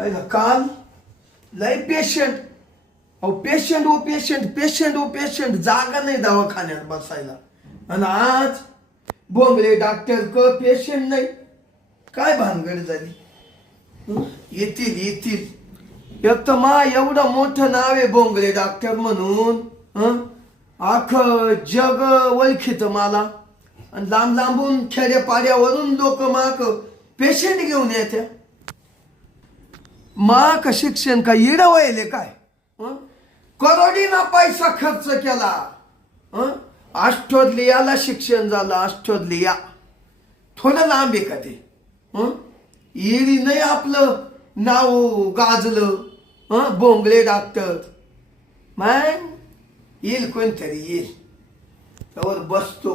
काल लय पेशंट अहो patient O patient patient O patient जागा नाही दवाखान्यात बसायला आणि आज बोंबले डॉक्टर क पेशंट नाही काय भानगड झाली येतील येतील एक तर मा एवढं मोठं नाव आहे बोंबले डॉक्टर म्हणून आख जग ओळखीत मला आणि लांब लांबून खेड्यापाड्यावरून लोक माक पेशंट घेऊन येत्या माक शिक्षण काय इड व्हायले काय करोडीना पैसा खर्च केला ऑस्ट्रेलियाला शिक्षण झालं ऑस्ट्रेलिया थोडं लांब आहे का ते येरी नाही आपलं नाव गाजलं बोंगले डॉक्टर मग येईल कोणतरी येईल त्यावर बसतो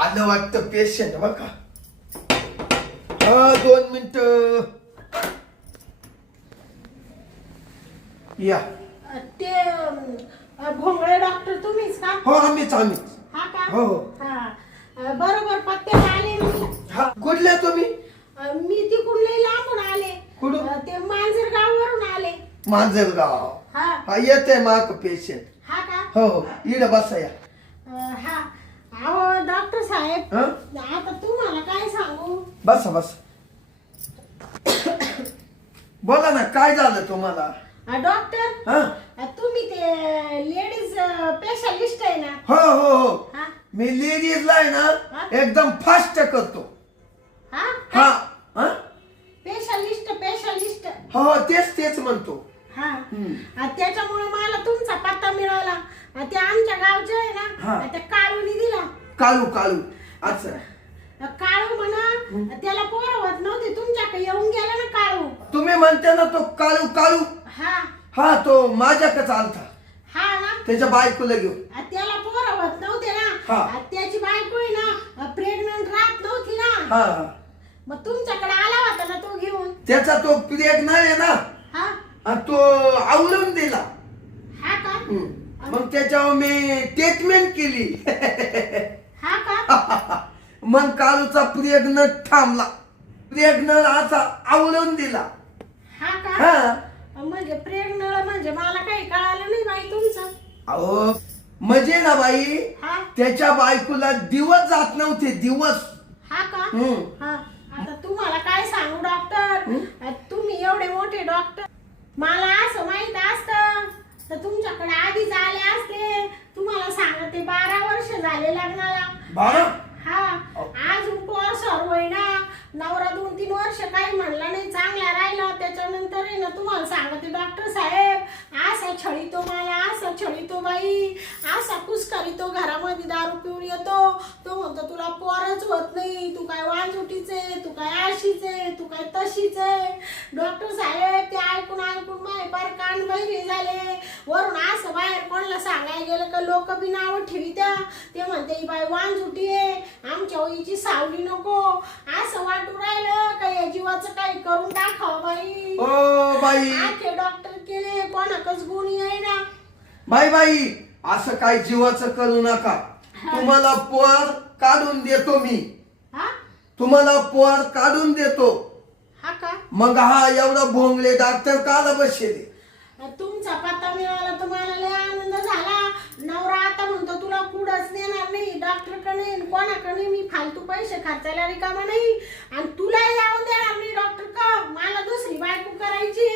आलं वाटतं पेशंट बघा 2 मिनिटं या ते भोंगळे डॉक्टर तुम्हीच का? हो आम्हीच हा का? हो हा बरोबर पत्त्याला आले मी. हा कुठल्या तुम्ही मी तिकडून लई लांबून आले. कुठून? ते मांजरगाववरून आले. मांजरगाव हा हा येते माक पेशंट हा का? हो इड बसाया हा अहो डॉक्टर साहेब आता तुम्हाला काय सांगू बसा बस बोला ना काय झालं तुम्हाला डॉक्टर तुम्ही ते लेडीज स्पेशलिस्ट आहे ना हो हो हो हा मी लेडीजला आहे ना एकदम फास्ट करतो हा हा स्पेशलिस्ट हो तेच म्हणतो हा त्याच्यामुळे मला तुमचा पत्ता मिळाला ते आमच्या गावचे आहे ना त्या काळूनी दिला काळू अच्छा काळू म्हणा त्याला पोरं होत नव्हते तुमच्याकडे येऊन गेला ना काळू तुम्ही म्हणते ना तो काळू हा हा तो माझ्याकडे आलता हा ना त्याच्या बायकोला घेऊन त्याला पोरं होत नव्हते हा. ना त्याची बायको आहे ना प्रेग्नंट राहत नव्हती ना हा मग तुमच्याकडे आला होता ना तो घेऊन त्याचा तो प्रेग्नंट आहे ना हा आणि तो आवळून दिला हा का मग त्याच्यावर मी ट्रीटमेंट केली हा का मग काळूचा प्रेग्नंट थांबला प्रेग्नंट असा आवळून दिला हा का हा म्हणजे प्रेग्नंट म्हणजे मला काही कळालं नाही बाई तुमचं अहो म्हणजे ना बाई हा त्याच्या बायकोला दिवस जात नव्हते दिवस हा का हा आता तुम्हाला काय सांगू डॉक्टर तुम्ही एवढे मोठे डॉक्टर मला असं माहित असतं तर तुमच्याकडे आधीच आले असते तुम्हाला सांगते 12 वर्ष झाले लग्नाला 12 हा आज पोर सर्व आहे ना नवरा 2-3 वर्ष काही म्हणला नाही चांगला राहिला त्याच्यानंतर आहे ना तुम्हाला सांगते डॉक्टर साहेब असा छळीतो मला असा छळीतो बाई असा कुस्करीतो घरामध्ये दारू पिऊन येतो तो म्हणतो तुला पोरच होत नाही तू काय वांजुटीचे तू काय अशीचे तू काय तशीचे डॉक्टर साहेब ते ऐकून माझे पार कान बहिरे झाले वरून असं बाहेर कोणाला सांगायला गेलं का लोक बी नावं ठेवित्या ते म्हणते ही बाई वांजुटी आहे आमच्या वहीची सावली नको असं वाटू राहिलं का या जीवाचं काही करून दाखव बाई ओ बाई आखे डॉक्टर केले कोणाकच गुणी आहे ना बाई असं काही जीवाचं करू नका तुम्हाला पोर काढून देतो मी हा तुम्हाला पोर काढून देतो हा का मग हा एवढा भोंगले डॉक्टर काला बसले तुमचा पत्ता मिळाला तर मला लय आनंद झाला नवरा आता म्हणतो तुला पुढंच देणार नाही डॉक्टरकडे कोणाकडे मी फालतू पैसे खर्चायला रिकामा नाही आणि तुला जाऊन देणार नाही डॉक्टर का मला दुसरी बायको करायची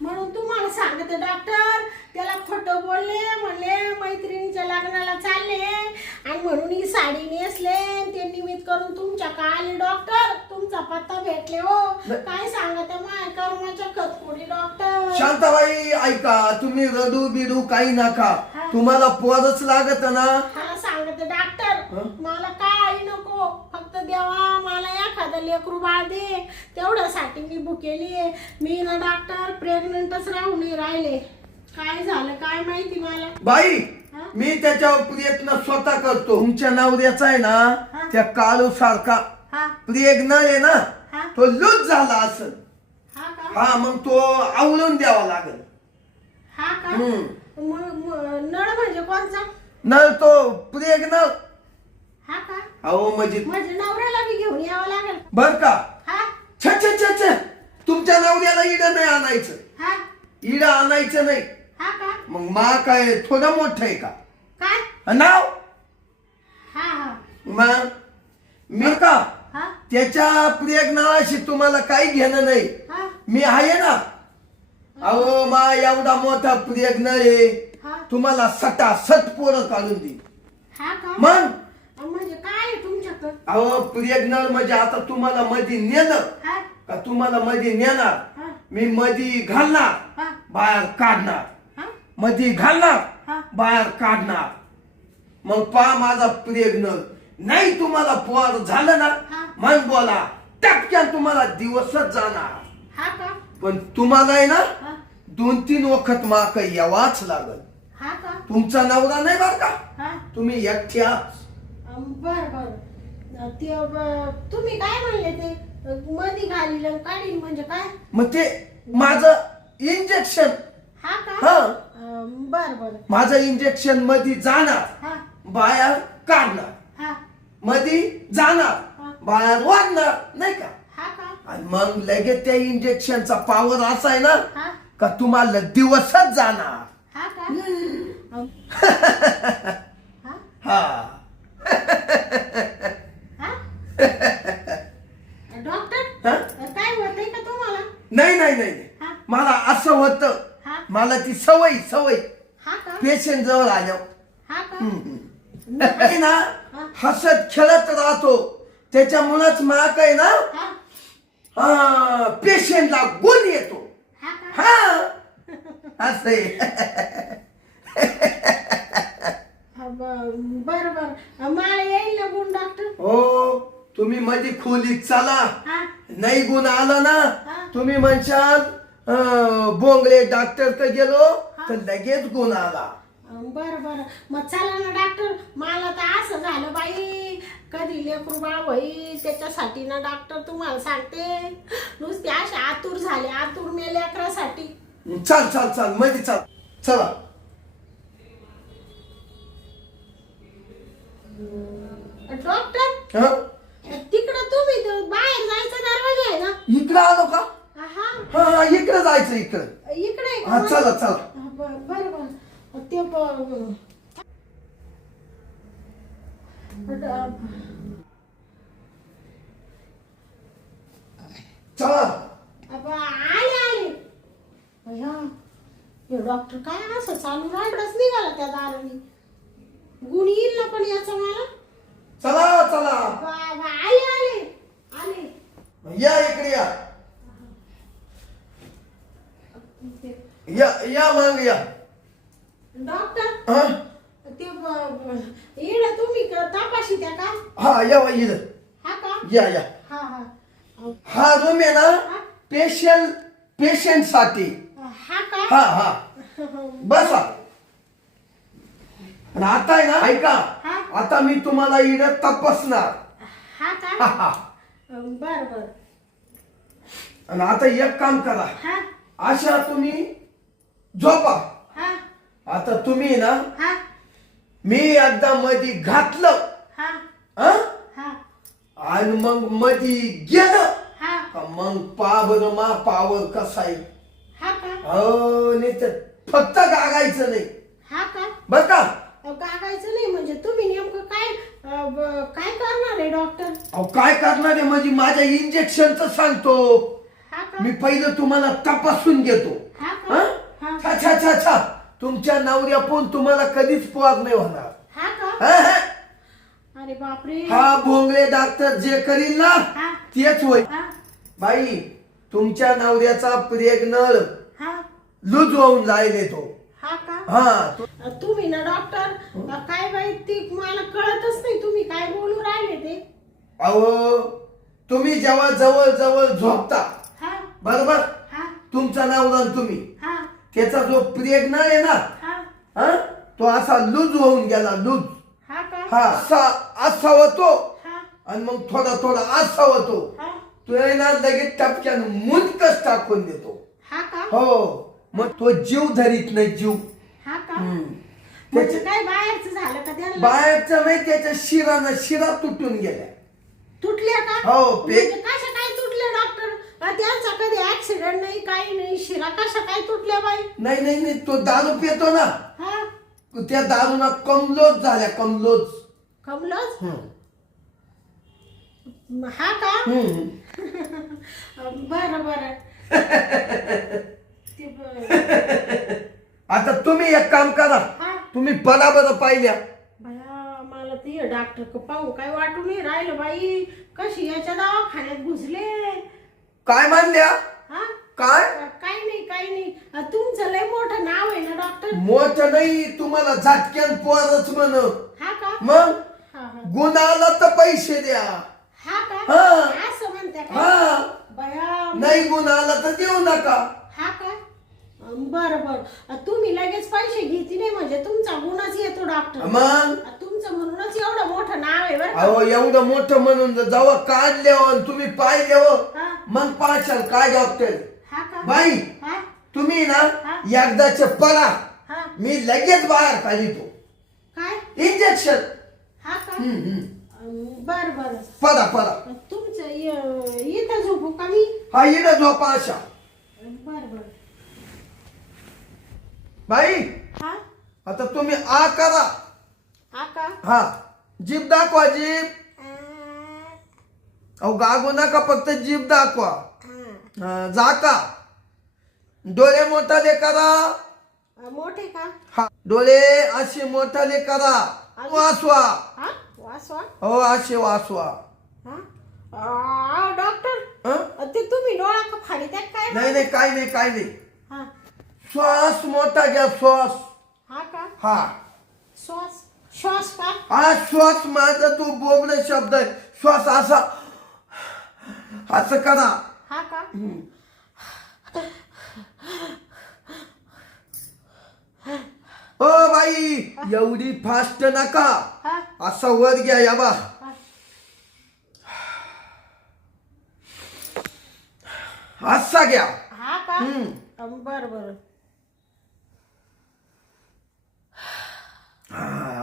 म्हणून तुम्हाला सांगते डॉक्टर त्याला खोटं बोलले म्हणले मैत्रिणीच्या लग्नाला चालले आणि म्हणून ही साडी नेसले ते निमित्त करून तुमच्या का आले डॉक्टर तुमचा पत्ता भेटले हो काय सांगते माझ्या कर्माच्या खतखोडी डॉक्टर शांताबाई ऐका तुम्ही रडू बिडू काही नका तुम्हाला पोरच लागत ना हा सांगते डॉक्टर मला काही नको फक्त देवा मला एखादं लेकरू बाळ दे तेवढ्यासाठी मी बुकेली मी ना डॉक्टर प्रेग्नंटच राहू नाही राहिले काय झालं काय माहिती मला बाई मी त्याच्यावर प्रयत्न स्वतः करतो तुमच्या नवऱ्याचा आहे ना त्या काळू सारखा प्रेग्नंट आहे ना तो लूज झाला असं हा मग तो आवळून द्यावा लागेल हा का नळ म्हणजे कोणचा नळ तो प्रेग्नंट हा का अहो म्हणजे नवऱ्याला बी घेऊन यावं लागेल बर का हा छे तुमच्या नवऱ्याला इड नाही आणायचं, हा इड आणायचं नाही. हा का मग मा काय थोडं मोठं आहे का काय नाव? हा हा मग मी का हा त्याच्या प्रेग्नाशी तुम्हाला काही घेणं नाही. हा मी आहे ना. अहो मा एवढा मोठा प्रेग्न आहे, हा तुम्हाला सटासट पोरं काढून देईल. हा का मग म्हणजे काय आहे तुमच्याकडं अहो प्रेग्नर म्हणजे आता तुम्हाला मधी नेलं हा का तुम्हाला मधी नेणार, हा मी मधी घालणार हा बाहेर काढणार, हा मधी घालणार हा बाहेर काढणार. मग पहा माझा प्रेग्नर नाही तुम्हाला पोर झालं ना, हा. मग बोला टपक्यान तुम्हाला दिवसच जाणार. हा का पण तुम्हाला आहे ना हा 2-3 वखत माक यावाच लागल. हा का तुमचा नवरा नाही बर का, हा तुम्ही एकट्याच. बर बर ते तुम्ही काय म्हणले ते मधी घालील काढील म्हणजे काय मग ते माझं इंजेक्शन, हा का हा बर बर माझं इंजेक्शन मध्ये जाणार हा बाहेर काढणार, हा मध्ये जाणार हा. बाहेर वाढणार नाही का. हा का आणि मग लगेच त्या इंजेक्शनचा पॉवर असा आहे ना हा का तुम्हाला दिवसच जाणार. हा का हा हा हा डॉक्टर हा? काय होतंय का तुम्हाला नाही नाही नाही नाही. हा मला असं होतं, हा मला ती सवय हा का पेशंट जवळ आल्यावर हा का आहे ना हसत खेळत राहतो, त्याच्यामुळेच माक आहे ना हा पेशंटला गुण येतो. हा का हा असे बर बर मला येईल ना गुण डॉक्टर. हो तुम्ही मध्ये खोलीत चला, हा नाही गुण आला ना हा. तुम्ही म्हणशाल बोंगळे डॉक्टर कडे गेलो तर लगेच गुण आला. बर बर मग चला ना डॉक्टर. मला तर असं झालं बाई कधी लेकरू बाळ होईल त्याच्यासाठी ना डॉक्टर तुम्हाला सांगते नुसते असे आतुर झाले, आतुर मे लेकरासाठी. चाल चाल चाल मध्ये चाल चला. डॉक्टर हा तिकडं तुम्ही तो बाहेर जायचा दरवाजा आहे ना. इकडं आलो का? हा हा इकडं जायचं इकडं. इकडे आहे का? हा चला चला. बर बर ते चला. आले आले भैया हे डॉक्टर काय असं चालू राहडच निघाला त्या दाराने. गुण येईल ना पण याचा मला. चला चला आले आले आले या इकडे या या या मग या. डॉक्टर हा ते येणं तुम्ही तपाशी त्या का. हा या बाई इथं. हा का या या. हा हा हा रूम आहे ना पेशंट साठी. हा का हा हा बसा. आणि आता आहे ना ऐका, हा. आता मी तुम्हाला इकडे तपासणार. हा हा का हा. बर बर आणि आता एक काम करा, हा अशा तुम्ही झोपा. हा आता तुम्ही ना हा मी एकदा मध्ये घातलं हा हा हा आणि मग मध्ये गेलं हा का मग पा बरं मा पावर कसा आहे. हा का हो नाही तर फक्त गागायचं नाही हा का बर का. गागायचं नाही म्हणजे तुम्ही नेमकं काय काय करणार आहे डॉक्टर. अहो काय करणार आहे म्हणजे माझ्या इंजेक्शनचं सांगतो. हा का मी पहिलं तुम्हाला तपासून घेतो. हा का हा? हा छा छा छा छा तुमच्या नवऱ्या पण तुम्हाला कधीच पोर नाही होणार. हा का हा, हा. अरे बापरे हा भोंगळे डॉक्टर जे करील ना हा तेच होईल. हा बाई तुमच्या नवऱ्याचा प्रेग्नर हा लूज होऊन जाईल तो. हा का हा तुम्ही ना डॉक्टर काय बाई ती मला कळतच नाही तुम्ही काय बोलू राहिले ते. अहो तुम्ही जेव्हा जवळ जवळ झोपता हा बरोबर, हा तुमचा नवरा आणि तुम्ही हा त्याचा जो प्रेग्नर आहे ना हा हा तो असा लूज होऊन गेला लूज. हा का हा असा असा होतो हा आणि मग थोडा थोडा असा होतो. हा तो आहे ना लगेच टपक्यानं मुंडकच टाकून देतो. हा का हो मग तो जीव धरीत नाही जीव. हा का हम्म. म्हणजे काय बाहेरचं झालं का त्यांना बाहेरचं नाही त्याच्या शिरा तुटून गेल्या. तुटल्या का हो, म्हणजे कशा काय तुटले डॉक्टर. त्यांचा कधी ऍक्सिडेंट नाही काही नाही शिरा कशा काय तुटल्या बाई नाही नाही नाही तो दारू पितो ना हा त्या दारूना कमलोच झाल्या कमलोच कमलच हा का बरं बरं ते आता तुम्ही एक काम करा हा तुम्ही बरोबर पाहिल्या बया मला ते डॉक्टर पाहू काय वाटू नाही राहिलं बाई कशी याच्या दवाखान्यात घुसले काय म्हणल्या हा काय काही नाही काही नाही तुमचं लय मोठं नाव आहे ना डॉक्टर मोठं नाही तुम्हाला झटक्यान पोरच म्हण हा का मग हा हा गुन्हाला तर पैसे द्या हा का हा. असं म्हणते का हा बया नाही गुन्हाला तर देऊ नका हा का बरं बरं तुम्ही लगेच पैसे घेते नाही म्हणजे तुमचा गुणच येतो डॉक्टर मग तुमचं म्हणूनच एवढं मोठं नाव आहे बरं का? अहो एवढं मोठं म्हणून जेव्हा काढल्यावर तुम्ही पाहिल्यावर हा मग पाहशाल काय डॉक्टर हा का बाई हा तुम्ही ना हा. एकदाच पडा हा मी लगेच बाहेर काढतो काय इंजेक्शन हा का बर बर पडा पडा तुमचं इथं झोपू का मी हा इकडे झोपा अशा बर बर बाई हा आता तुम्ही आ करा हा का हा जीभ दाखवा जीभ अहो गागू नका फक्त जीभ दाखवा जाका डोळे मोठाले करा मोठे का हा डोळे असे मोठाले करा वासवा हा वासवा हो असे वासवा हा डॉक्टर हं? ते तुम्ही डोळा का फाडी त्या काय नाही नाही काय नाही काय नाही हा श्वास मोठा घ्या श्वास हा का हा श्वास श्वास का हा श्वास माझा तू बोबडे शब्द आहे श्वास असा असं करा हा का ओ बाई एवढी फास्ट नका हा असा वर घ्या या बा असा घ्या हा का बर बर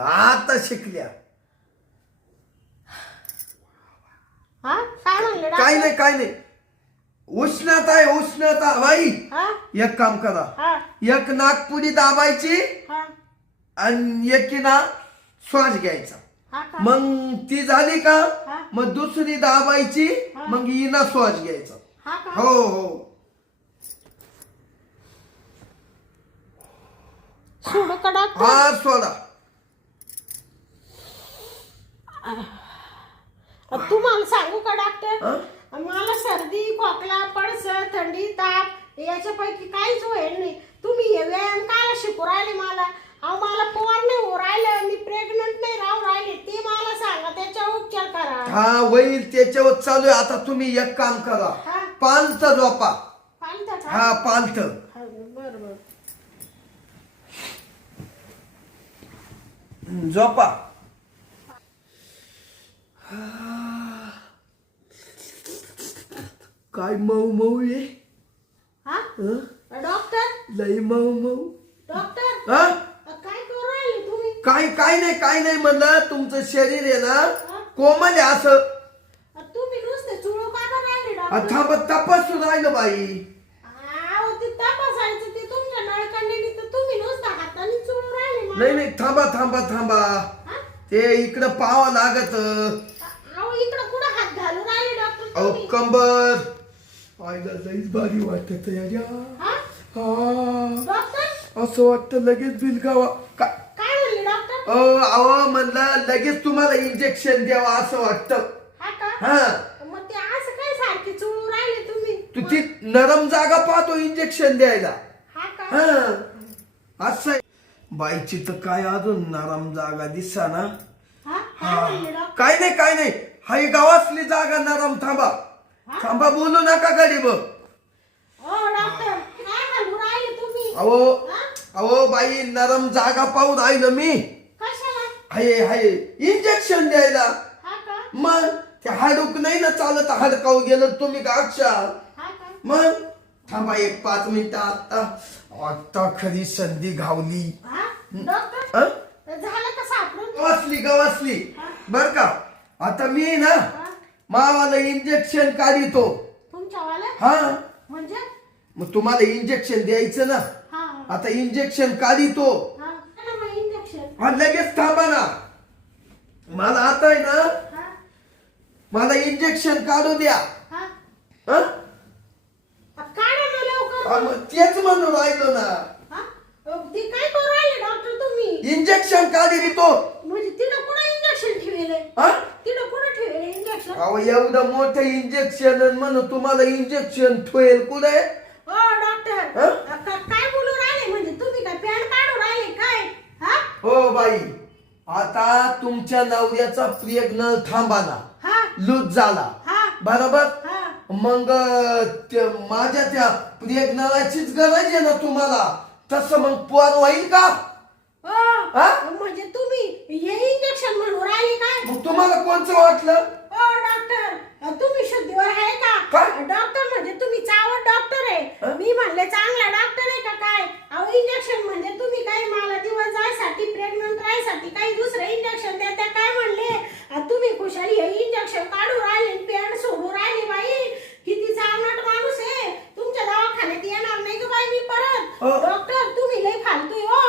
आता शिकल्या हा काय म्हणले काय डॉक्टर नाही काय नाही उष्णता आहे उष्णता बाई हा एक काम करा हा एक नागपुरी दाबायची हा आणि एकी ना श्वास घ्यायचा हा का मग ती झाली का हा. मग दुसरी दाबायची हा. मग हिना श्वास घ्यायचा हा का हो हो सोडू का डॉक्टर हा सोडा तुम्हाला सांगू का डॉक्टर हा? मला सर्दी खोकला पडस थंडी ताप याच्यापैकी काहीच होईल नाही तुम्ही हे व्यायाम काय शिकू राहिले मला अहो मला पोर नाही हो राहिलं मी प्रेग्नंट नाही राहू राहिले ते मला सांगा त्याच्यावर उपचार करा हा होईल त्याच्यावर चालू आहे आता तुम्ही एक काम करा हा. पालथ झोपा पालता का हा पालथ बर बर झोपा काय मऊ मऊ आहे हा हं? डॉक्टर लई मऊ मऊ डॉक्टर हा काय करू राहिले तुम्ही काय नाही म्हणलं तुमचं शरीर आहे ना कोमल आहे असं तुम्ही नुसते चुळू का बरं राहिले डॉक्टर थांब तपासून राहिलं बाई अहो ते तपासायचं ते तुमच्या नळकंडीने तर तुम्ही नुसता हाताने चुळू राहिले मला. नाही नाही थांबा हा? ते इकडं पाहावं लागत अहो इकडं कुठं हात घालू राहिले डॉक्टर अहो तुम्ही कंबर आईला लईच भारी वाटत याच्या हा? हा डॉक्टर असं वाटतं लगेच बिलगावा काय म्हणले डॉक्टर अहो म्हणलं लगेच तुम्हाला इंजेक्शन द्यावं असं वाटतं हा का हा मग ते असं काय सारखे चुळू राहिले तुम्ही तू ती नरम जागा पाहतो इंजेक्शन द्यायला हा का हा असं आहे. बाईची तर काय अजून नरम जागा दिसा ना हा काय म्हणले डॉक्टर काय नाही हाय गावातली जागा नरम थांबा बोलू नका गरीब ओ डॉक्टर काय घालू राहिले तुम्ही हा? अहो बाई नरम जागा पाहू राहिलं मी कशाला हाय इंजेक्शन द्यायला हा का मग ते हाडूक नाही ना चालत हाडकाऊ गेलं तुम्ही गागशा हा का मग थांबा एक 5 मिनिटं आता खरी संधी घावली हा डॉक्टर हं? झालं का सापडून गवासली बर का आता मी ना मावाला इंजेक्शन काढितो तुमच्यावाला हा म्हणजे मग तुम्हाला इंजेक्शन द्यायचं ना. हा आता इंजेक्शन काढितो. हा चला मग इंजेक्शन हा लगेच थांबा ना. मला आता आहे ना हा मला इंजेक्शन काढू द्या. हा हा? काढा ना लवकर. हा, मग तेच म्हणून राहिलो ना. हा? ते काय करू राहिले डॉक्टर तुम्ही? इंजेक्शन काढितो. म्हणजे तिथं कुठं इंजेक्शन ठेवले? हा तिथं कुठं ठेवले इंजेक्शन? अहो एवढं मोठं इंजेक्शन म्हणून तुम्हाला इंजेक्शन ठेवेल कुठे? हो डॉक्टर हा? काय बोलू राहिले म्हणजे तुम्ही काय पॅन काढू राहिले काय? हा हो बाई आता तुमच्या नवऱ्याचा प्रेग्नल थांबा ना. हा लूज झाला हा बरोबर. हा मग माझ्या त्या प्रेग्नलाचीच गरज आहे ना तुम्हाला. तसं मग पोर होईल का? हा? म्हणजे तुम्ही हे इंजेक्शन म्हणून राहिले काय? मग तुम्हाला कोणचं वाटलं? हो डॉक्टर तुम्ही शुद्धीवर आहे का? काय? डॉक्टर म्हणजे तुम्ही चावट डॉक्टर हा? आहे. मी म्हणले चांगला डॉक्टर आहे का काय? अहो इंजेक्शन म्हणजे तुम्ही काही मला दिवस जायसाठी प्रेग्नंट राहायसाठी काही दुसरं इंजेक्शन देता काय म्हणले? तुम्ही खुशाली हे इंजेक्शन काढू राहिले पॅन्ट सोडू राहिले बाई. किती चावट माणूस आहे. तुमच्या दवाखान्यात येणार नाही का बाई मी परत. हो. डॉक्टर तुम्ही लई फालतू हो.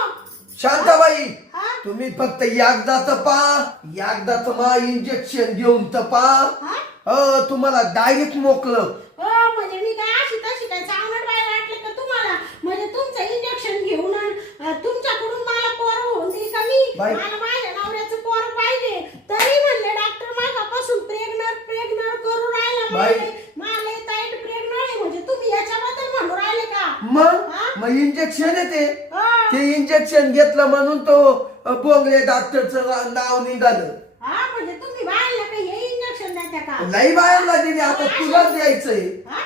शांताबाई हा? तुम्ही फक्त एकदा तपा. एकदा मा इंजेक्शन घेऊन तपा. हा? तुम्हाला डायरेक्ट मोकलं. हो म्हणजे मी काय अशी तशी काय चावट बाई वाटले का तुम्हाला? म्हणजे तुमचं इंजेक्शन घेऊन तुमच्याकडून मला पोरं होऊन देईल का मी? बाई. मला माझ्या नवऱ्याचं पोरं पाहिजे. तरी म्हणले डॉक्टर मागापासून प्रेग्नंट करू राहिला बाई. मला टाईट प्रेग्नंट आहे म्हणजे तुम्ही याच्याबद्दल म्हणू राहिले का? मग इंजेक्शन येते. हा. ते इंजेक्शन घेतलं म्हणून तो बोंगले डॉक्टरचं नाव निघालं. हा म्हणजे तुम्ही बाळाला काही हे इंजेक्शन देता का? लई बायाला दिली आता तुलाच द्यायचंय. हा?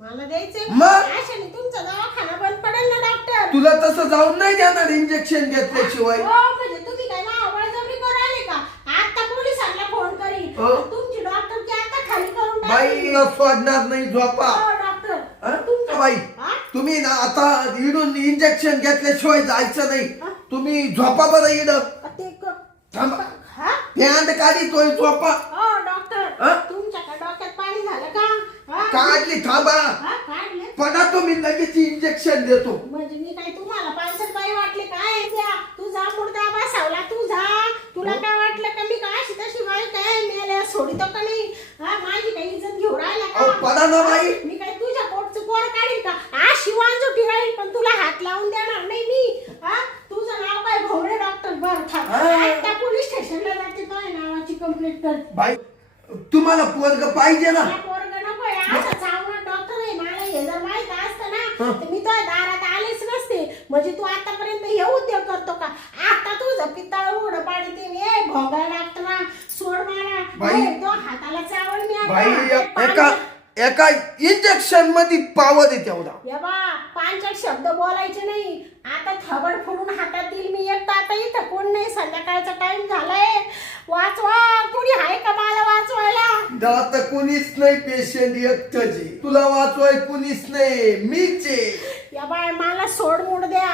मला द्यायचंय मग? अशाने तुमचा दवाखाना बंद पडेल ना डॉक्टर. तुला तसं जाऊन नाही देणार इंजेक्शन घेतल्याशिवाय. हो म्हणजे तुम्ही काय मला बळजबरी करू राहिले का? आता पोलिसांना फोन करी. हो. तुमची डॉक्टर की आता खाली करून बाई टाकली. सोडणार नाही झोपा. हो डॉक्टर हा? तुमच्या बाई हा? तुम्ही ना आता इडून इंजेक्शन घेतल्याशिवाय जायचं नाही. हा? तुम्ही झोपा बरं इड. ते थांबा. हा? पॅन्ट काढितोय झोपा. हो डॉक्टर हा? तुमच्याकडे डोक्यात पाणी झालं का? हा? काढली थांबा. हा काढले. पडा तुम्ही लगेच इंजेक्शन देतो. म्हणजे मी काय तुम्हाला पानसट बाई वाटले काय? त्या तुझा मुर्दा बसावला तुझा. तुला काय वाटलं का मी काय अशी तशी बाई काय मेल्या सोडितो का नाही? हा माझी काही इज्जत घेऊ राहिला अहो का? पडा ना बाई. मी काय तुझ्या पोटचं पोर काढील का? आज शिवांजोटी राहील पण तुला हात लावून देणार नाही मी. हा तुझं नाव काय भोंगडे डॉक्टर बरं आता पोलीस स्टेशनला जाते तो नावाची कंप्लेंट कर. बाई तुम्हाला पोरग पाहिजे ना. मला पोरगं नकोय. असं चावणार डॉक्टर आहे. मला हे जर माहित असतं ना तर मी तुझ्या दारात आलेच नसते. म्हणजे तू आतापर्यंत हे उद्योग करतो का? आता तुझं पित्ताळ उघडं पाडते मी. ए भोंगळा डॉक्टरा सोड मला. बाई. ए, तो हाताला चावल मी बाई आता. एका इंजेक्शन मध्ये पावर आहे तेवढा. या बा पांचट शब्द बोलायचे नाही. आता थबड फोडून हातात देईल मी एक. आता इथं कोण नाही. संध्याकाळचा टाइम झालाय. वाचवा कोणी आहे का मला वाचवायला? आता कुणीच नाही. पेशंट एकटच आहे. तुला वाचवाय कुणीच नाही. मीच आहे. या बाय मला सोड मूड द्या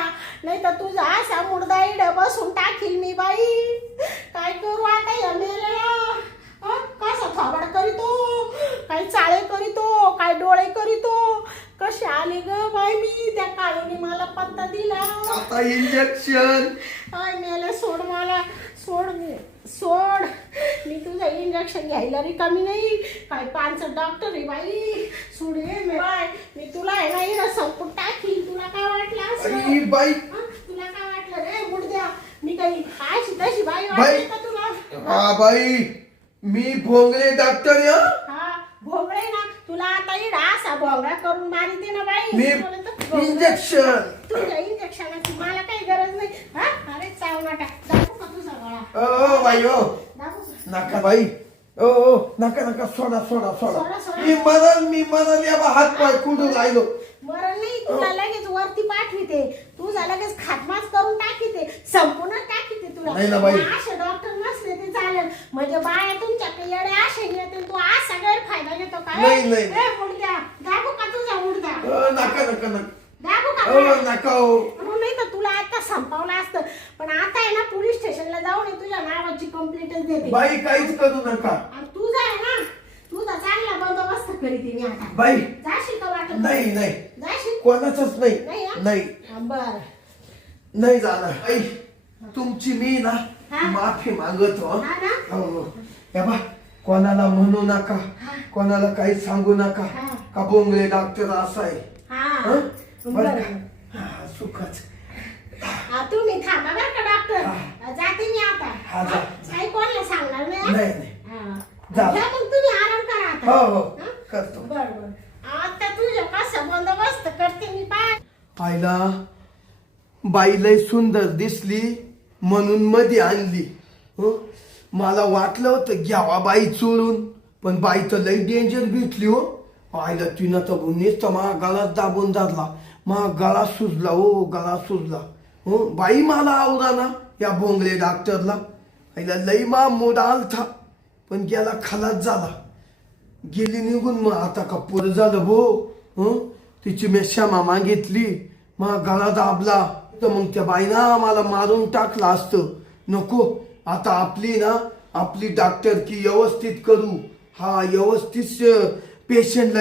नाही तर तुझा असा मुडदा इड बसून टाकील मी बाई. काय करू आता या मेलेला? कसा थोबाड करीतो, काय चाळे करीतो, काय डोळे करीतो. कसे आले ग बाई मी? त्या काळूने मला पत्ता दिला. आता इंजेक्शन. काय मेले सोड मला. सोड सोड. मी तुझं इंजेक्शन घ्यायला रिकामी नाही. काय पानसट डॉक्टर आहे बाई. सोड रे बाय. मी तुला आहे ना इकडं संपून टाकील. तुला काय वाटलं अरे असं? बाई. तुला काय वाटलं रे मुडद्या? मी काही अशी तशी बाई बाई. वाटली का तुला? हा बाई मी भोंगले डॉक्टर आहे. हा भोंगळे ना. तुला आता इडा असा भोंगळा करून मारिते ना बाई. मी भोंगळा. इंजेक्शन. तुझ्या इंजेक्शनाची मला काही गरज नाही. हा अरे चाव नका. दाखवू का तुझा गळा? ओ बाई ओ दाखवू का? नका बाई. ओ नका नका सोडा सोडा सोडा. सोडा. मी मरण या हात पाय कुठून राहिलो. मरण नाही. तुला लगेच वरती पाठविते. तुझा लगेच खातमास करून टाकीते. संपूर्ण टाकीते तुला. नाही ना बाई. असे डॉक्टर नसले ते चालेल. म्हणजे बाया तुमच्याकडे येडे असे येते. तू आज सगळ्या फायदा घेतो का? नाही, नाही. ए मुडद्या दाखवू का तुझा मुडदा? नका नका नका. दाखवू का? नका हो. म्हणून नाही तर तुला आता संपवलं असतं. पण आता आहे ना पोलीस स्टेशनला जाऊन ये, तुझ्या नावाची कंप्लेंटच देते. बाई काहीच करू नका. आणि तुझा आहे ना तुझा चांगला बंदोबस्त करीते मी आता. बाई जाशील का वाटत? नाही नाही जाशील? कोणाचंच नाही नाही ना? नाही बरं. नाही जाणार बाई तुमची मी ना हा? माफी मागतो हं. हा ना? हो हो या बा कोणाला म्हणू नका कोणाला काही सांगू नका हा. का बोंगळे डॉक्टर असा आहे हा. हं? बरं बरं. का? हा, सुखाच तुम्ही थांबा बरं का डॉक्टर. जाते मी आता. हा, जा, काही कोणाला सांगणार नाही हं? नाही नाही हा. जा. जा मग तुम्ही आराम करा आता. हो हो हं? करतो बरं बरं. आता तुझ्या कसा बंदोबस्त करते मी पाय. आईला बाई लय सुंदर दिसली म्हणून मध्ये आणली हो मला वाटलं होतं घ्यावा बाई चोळून पण बाई तर लय डेंजर भेटली हो आईला तिनं तर नुसतं मा गळाच दाबून धरला मा गळा सुजला हो गळा सुजला हो बाई मला आवरा ना या बोंगले डॉक्टरला आईला लई मा मूड आलथा पण गेला खलास झाला गेली निघून मग आता का पुरं झालं भो हं तिची मी क्षमा मागितली मग गळा दाबला तर मग त्या बाईना मला मारून टाकलं असतं नको आता आपली ना आपली डॉक्टर की व्यवस्थित करू हा व्यवस्थित पेशंटला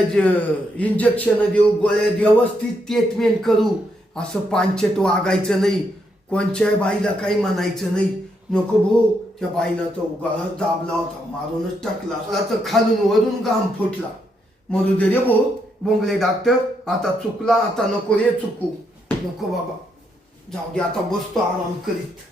इंजेक्शन देऊ गोळ्या देऊ, व्यवस्थित ट्रीटमेंट करू असं पांचट वागायचं नाही कोणत्याही बाईला काही म्हणायचं नाही नको भाऊ त्या बाईनं तो गळाच दाबला होता मारूनच टाकला आता तर खालून वरून घाम फुटला मरू दे रे भाऊ बोंगले डॉक्टर आता चुकला आता नको रे चुकू नको बाबा जाऊ दे आता बसतो आराम करीत